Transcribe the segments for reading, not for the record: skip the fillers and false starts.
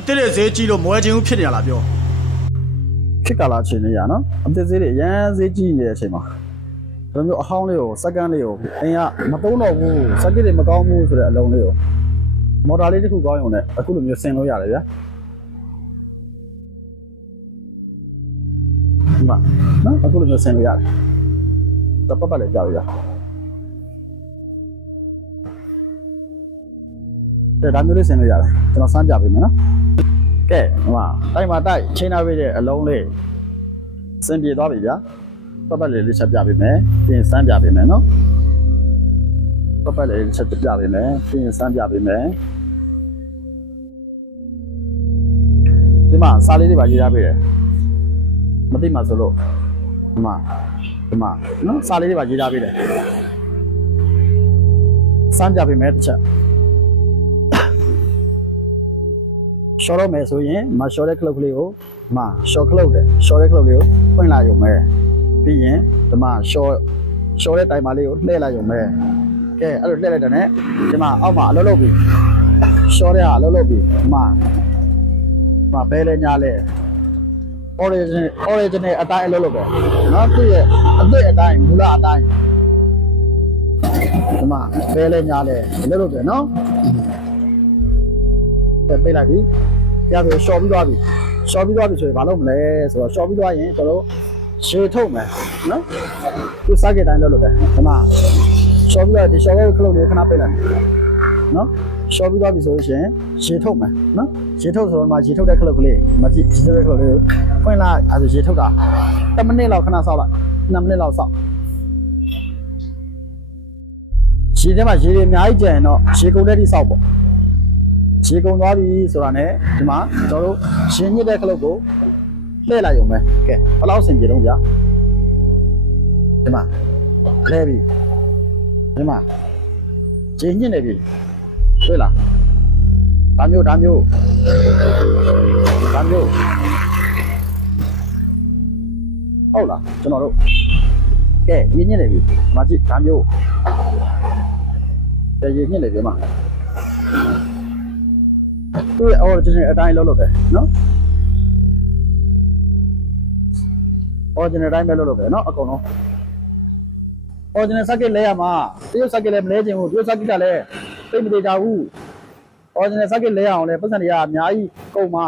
အတစ်တဲ့ဈေးကြီးလို့မဝယ်ခြင်းဘူးဖြစ်နေရလားပြောဖြစ်ကလာချင်းနေရနော်အတစ်ဈေးတွေအရန်ဈေးကြီးနေတဲ့အချိန်မှာဒါမျိုးအဟောင်းလေးကိုစက္ကန့်လေးကိုအင်းကမသုံးတော့ဘူးစက်ကစ်တွေမကောင်းဘူးဆိုတဲ့အလုံးလေးကိုမော်တာလေးတစ်ခုကောင်းရုံနဲ့အခုလိုမျိုးဆင်လို့ရတယ်ဗျာဒီမှာနော်အခုလိုမျိုးဆင်လို့ရတယ်တော့ပတ်လည်းကြောက်ရဒါမျိုးလေးဆင်လို့ရတယ်ကျွန်တော်စမ်းပြပေးမယ်နော်ကဲဒီမှာတိုက်မှာတိုက်ချိန်ထားပေးတဲ့အလုံးလေးဆင်ပြေသွားပြီဗျာပတ်လေးချက်ပြပေးမယ်ပြီးရင်စမ်းပြပေးမယ်နော်ပတ်လေးချက်ပြပေးမယ်ပြီးရင်စမ်းပြပေးမယ်ဒီမှာစာလေးတွေပါရေးထားပေးတယ်မသိမှဆိုလို့ဒီမှာနော်စာလေးတွေပါရေးထားပေးတယ်စမ်းပြပေးမယ်တစ်ချက်ရှော့တော့မယ်ဆိုရင်မရှော့တဲ့ခလုတ်ကလေးကိုမရှော့ခလုတ်တယ်ရှော့တဲ့ခလုတ်လေးကိုဖွင့်လာရုံပဲပြီးရင်ဒီမှာရှော့တဲ့တိုင်မလေးကိုလှည့်လိုက်ရုံပဲကဲအဲ့လိုလှည့်လိုက်တဲ့နဲ့ဒီမှာအောက်မှာအလုပ်လုပ်ပြီးရှော့တဲ့ဟာအလုပ်လုပ်ပြီးဒီမှာဘဲလဲညာလဲ original အတိုင်းအလုပ်လုပ်ပဲเนาะသူ့ရဲ့အသစ်အတိုင်းမူလအတိုင်းဒီမှာဘဲလဲညာလဲအလုပ်လုပ်တယ်เนาะပေးလိုက်ပြီပြပြီးရှော့ပြီးသွားပြီဆိုရင်ဘာလုပ်မလဲဆိုတော့ရှော့ပြီးသွားရင်ကျွန်တော်ရေထုတ်မယ်နော်သူစကေတိုင်းလုပ်လို့ပဲဒီမှာရှော့ပြီးတော့ဒီရှော့ရဲ့ခလုတ်လေးခဏပေးလိုက်နော်ရှော့ပြီးသွားပြီဆိုရင်ရေထုတ်မယ်နော်ရေထုတ်ဆိုတော့မှရေထုတ်တဲ့ခလုတ်ကလေးမကြည့်ရေထုတ်တဲ့ခလုတ်လေးကိုဖွင့်လိုက်အဲဆိုရေထုတ်တာ10မိနစ်လောက်ခဏစောက်လိုက်2မိနစ်လောက်စောက်ရေထဲမှာရေတွေအများကြီးကျန်ရင်တော့ရေကုန်တဲ့ထိစောက်ပေါ့ရေကုန်သွားပြီဆိုတာ ਨੇ ဒီမှာကျွန်တော်တို့ရှင်ညစ်တဲ့ခလုတ်ကိုလှည့်လိုက်ရုံပဲကဲဘယ်လောက်ဆင်ပြေတော့ဗျာဒီမှာလှည့်ပြီဒီမှာရေညစ်နေပြီတွေ့လားဒါမျိုးဟုတ်လားကျွန်တော်တို့ကဲရေညစ်နေပြီမကြည့်ဒါမျိုးရေညစ်နေပြီမှာသူ့ရဲ့ original အတိုင်းလုပ်တယ်နော် original အတိုင်းပဲလုပ်တယ်နော်အကုန်လုံး original circuit လဲရမှာတရုတ် circuit လည်းမလဲခြင်းဘူးတရုတ် circuit ကလည်းသိမသေးကြဘူး original circuit လဲရအောင်လဲပတ်စံတွေကအများကြီးကုန်မှာ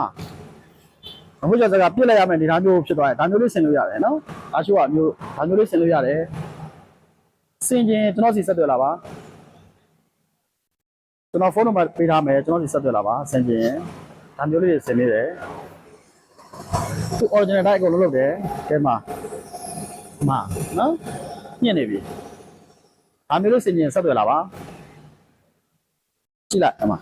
အခုကျတော့ပြစ်လိုက်ရမယ်ဒီသားမျိုးဖြစ်သွားတယ်ဒါမျိုးလေးဆင်လို့ရတယ်နော်အားရှိုးကမျိုးဒါမျိုးလေးဆင်လို့ရတယ်ဆင်ခြင်းကျွန်တော်စီဆက်သွယ်လာပါကျွန်တော်ဖုန်းနံပါတ်ပေးထားမယ်ကျွန်တော်ဒီဆက်သွယ်လာပါဆင်ကျင်ဒါမျိုးလေးဆင်နေတယ်သူ original တိုင်းအကုန်လုံးလုပ်တယ်ကဲမှာနော်ညှင့်နေပြီဒါမျိုးလေးဆင်ကျင်ဆက်သွယ်လာပါကြည့်လိုက်အမ